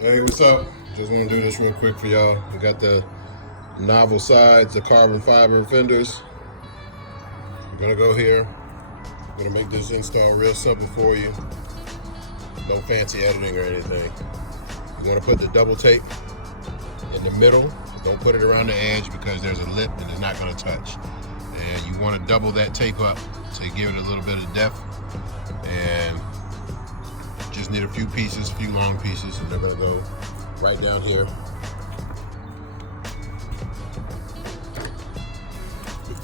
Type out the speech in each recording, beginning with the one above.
Hey, what's up? Just want to do this real quick for y'all. We got the novel sides, the carbon fiber fenders. We're gonna go here. We're gonna make this install real simple for you. No fancy editing or anything. You're gonna put the double tape in the middle. Don't put it around the edge because there's a lip and it's not gonna touch. And you want to double that tape up to give it a little bit of depth. And just need a few pieces, a few long pieces, and they're gonna go right down here.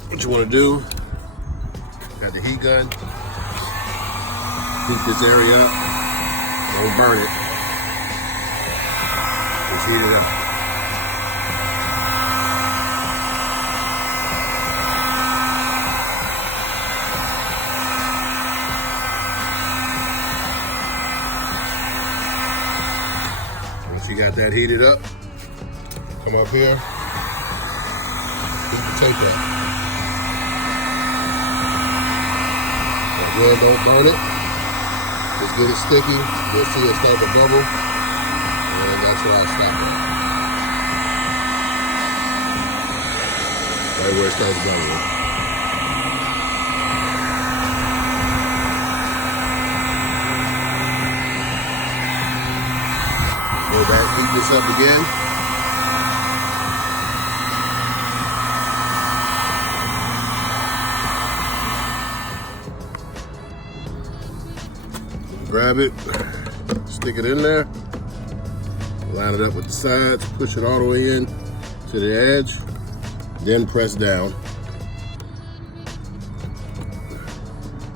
What you wanna do, got the heat gun, heat this area up, don't burn it, just heat it up. Once you got that heated up, come up here, heat the tape up. Again, don't burn it, just get it sticky, you'll see it start to bubble, and that's where I stop it. Right where it starts bubbling. Go back, heat this up again. Grab it, stick it in there, line it up with the sides, push it all the way in to the edge, then press down.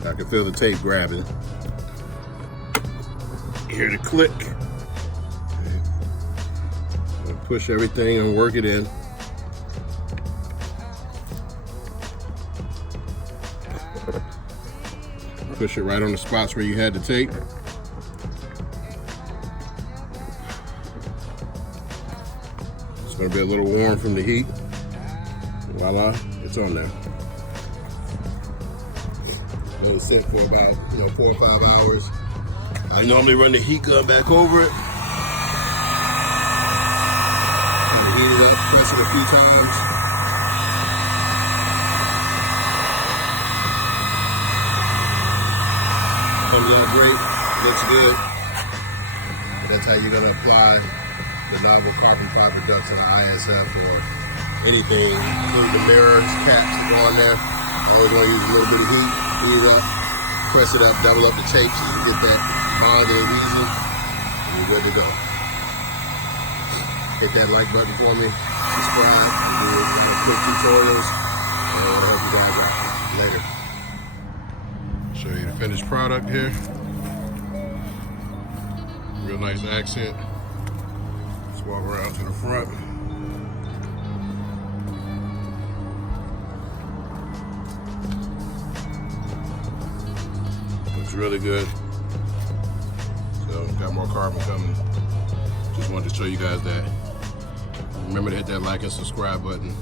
I can feel the tape grabbing. Hear the click. Push everything and work it in. Push it right on the spots where you had the tape. It's gonna be a little warm from the heat. Voila, it's on there. Let it sit for about 4 or 5 hours. I normally run the heat gun back over it. Heat it up, press it a few times. Comes out great, looks good. That's how you're gonna apply the novel carbon fiber ducts in the ISF or anything, including the mirrors, caps that go on there. Always wanna use a little bit of heat it up, press it up, double up the tape so you can get that bond and adhesion, and you're good to go. Hit that like button for me, subscribe, and do quick tutorials, and I'll help you guys out later. Show you the finished product here. Real nice accent. Let's walk around to the front. Looks really good. So, got more carbon coming. Just wanted to show you guys that. Remember to hit that like and subscribe button.